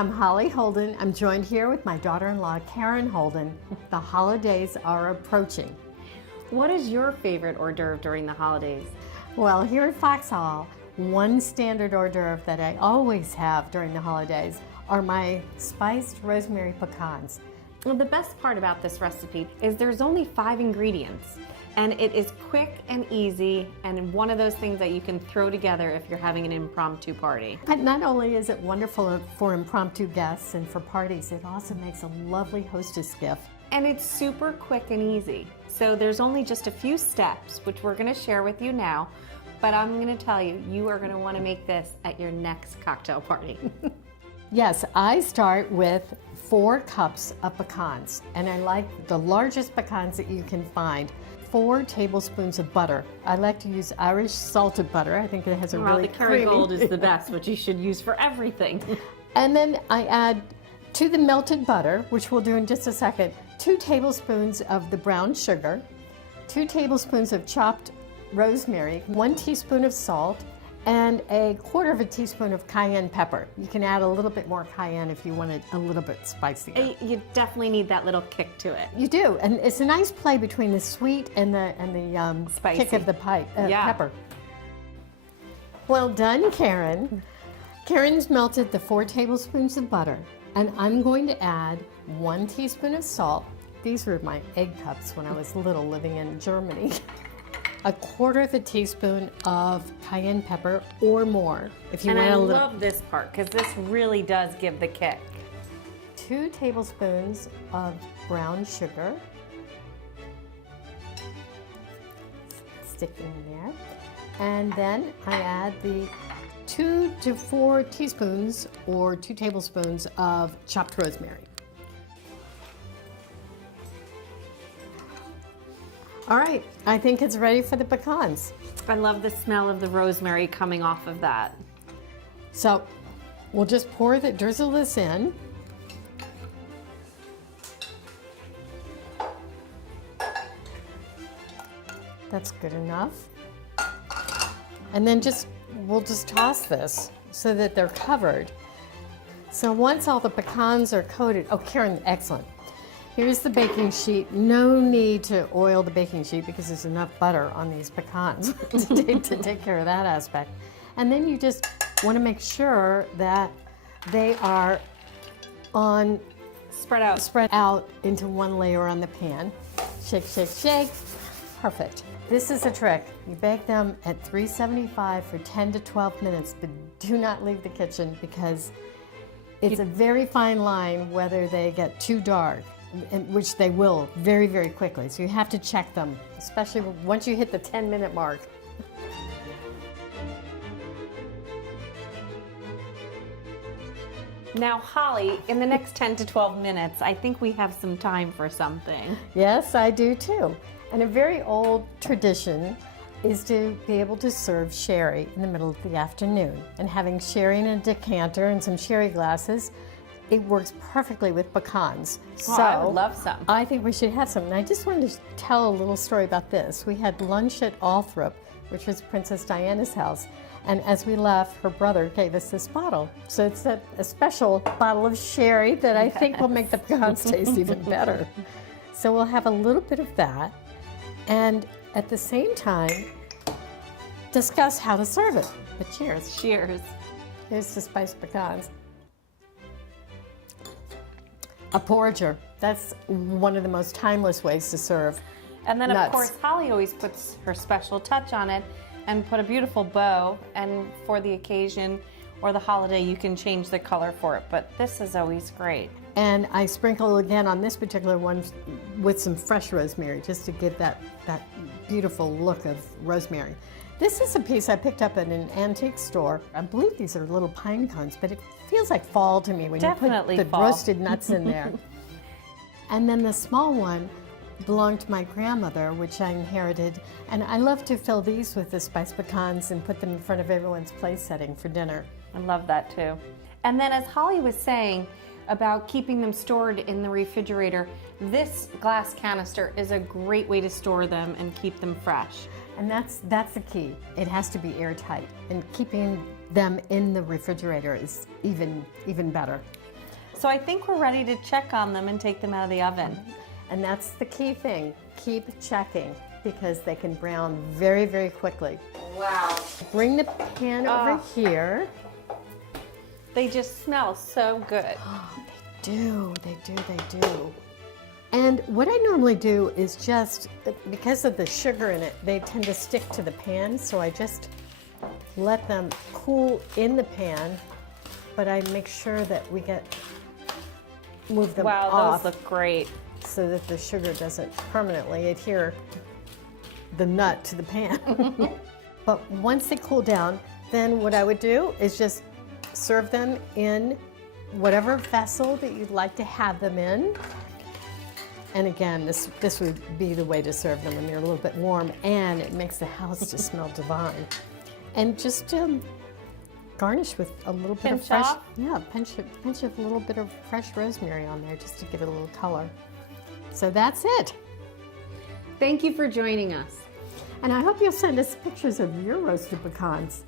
I'm Holly Holden. I'm joined here with my daughter-in-law, Karen Holden. The holidays are approaching. What is your favorite hors d'oeuvre during the holidays? Well, here at Foxhall, one standard hors d'oeuvre that I always have during the holidays are my spiced rosemary pecans. Well, the best part about this recipe is there's only 5 ingredients, and it is quick and easy, and one of those things that you can throw together if you're having an impromptu party. But not only is it wonderful for impromptu guests and for parties, it also makes a lovely hostess gift. And it's super quick and easy. So there's only just a few steps, which we're gonna share with you now, but I'm gonna tell you, you are gonna wanna make this at your next cocktail party. Yes, I start with 4 cups of pecans, and I like the largest pecans that you can find. 4 tablespoons of butter. I like to use Irish salted butter. I think it has a really the Kerrygold creamy. is the best, which you should use for everything. And then I add to the melted butter, which we'll do in just a second, 2 tablespoons of the brown sugar, 2 tablespoons of chopped rosemary, 1 teaspoon of salt, and 1/4 teaspoon of cayenne pepper. You can add a little bit more cayenne if you want it a little bit spicier. You definitely need that little kick to it. You do, and it's a nice play between the sweet and the Spicy. kick of the Yeah. pepper. Well done, Karen. Karen's melted the 4 tablespoons of butter, and I'm going to add 1 teaspoon of salt. These were my egg cups when I was little, living in Germany. 1/4 teaspoon of cayenne pepper or more, if you And want I a little. love this part because this really does give the kick. 2 tablespoons of brown sugar. Stick it in there. And then I add the 2 to 4 teaspoons or 2 tablespoons of chopped rosemary. All right, I think it's ready for the pecans. I love the smell of the rosemary coming off of that. So we'll just drizzle this in. That's good enough. And then we'll just toss this so that they're covered. So once all the pecans are coated, oh, Karen, excellent. Here's the baking sheet. No need to oil the baking sheet because there's enough butter on these pecans to take care of that aspect. And then you just want to make sure that they are spread out into one layer on the pan. Shake, shake, shake. Perfect. This is a trick. You bake them at 375 for 10 to 12 minutes, but do not leave the kitchen because it's a very fine line whether they get too dark, which they will very, very quickly. So you have to check them, especially once you hit the 10-minute mark. Now, Holly, in the next 10 to 12 minutes, I think we have some time for something. Yes, I do too. And a very old tradition is to be able to serve sherry in the middle of the afternoon. And having sherry in a decanter and some sherry glasses, it works perfectly with pecans. Oh, so I would love some. I think we should have some. And I just wanted to tell a little story about this. We had lunch at Althrop, which was Princess Diana's house. And as we left, her brother gave us this bottle. So it's a special bottle of sherry that I think will make the pecans taste even better. So we'll have a little bit of that. And at the same time, discuss how to serve it. But cheers. Cheers. Here's the spiced pecans. A porringer. That's one of the most timeless ways to serve And then, nuts. of course, Holly always puts her special touch on it and put a beautiful bow. And for the occasion or the holiday, you can change the color for it. But this is always great. And I sprinkle again on this particular one with some fresh rosemary just to give that beautiful look of rosemary. This is a piece I picked up at an antique store. I believe these are little pine cones, but it feels like fall to me when Definitely you put the fall. roasted nuts in there. And then the small one belonged to my grandmother, which I inherited. And I love to fill these with the spiced pecans and put them in front of everyone's place setting for dinner. I love that too. And then, as Holly was saying about keeping them stored in the refrigerator, this glass canister is a great way to store them and keep them fresh. And that's the key. It has to be airtight. And keeping them in the refrigerator is even better. So I think we're ready to check on them and take them out of the oven. And that's the key thing. Keep checking because they can brown very, very quickly. Wow. Bring the pan over here. They just smell so good. They do. And what I normally do is just, because of the sugar in it, they tend to stick to the pan, so I just let them cool in the pan, but I make sure that we move them off. Wow, those look great. So that the sugar doesn't permanently adhere the nut to the pan. But once they cool down, then what I would do is just serve them in whatever vessel that you'd like to have them in. And again, this would be the way to serve them when they're a little bit warm, and it makes the house just smell divine. And just garnish with a little bit of fresh, pinch of a little bit of fresh rosemary on there just to give it a little color. So that's it. Thank you for joining us. And I hope you'll send us pictures of your roasted pecans.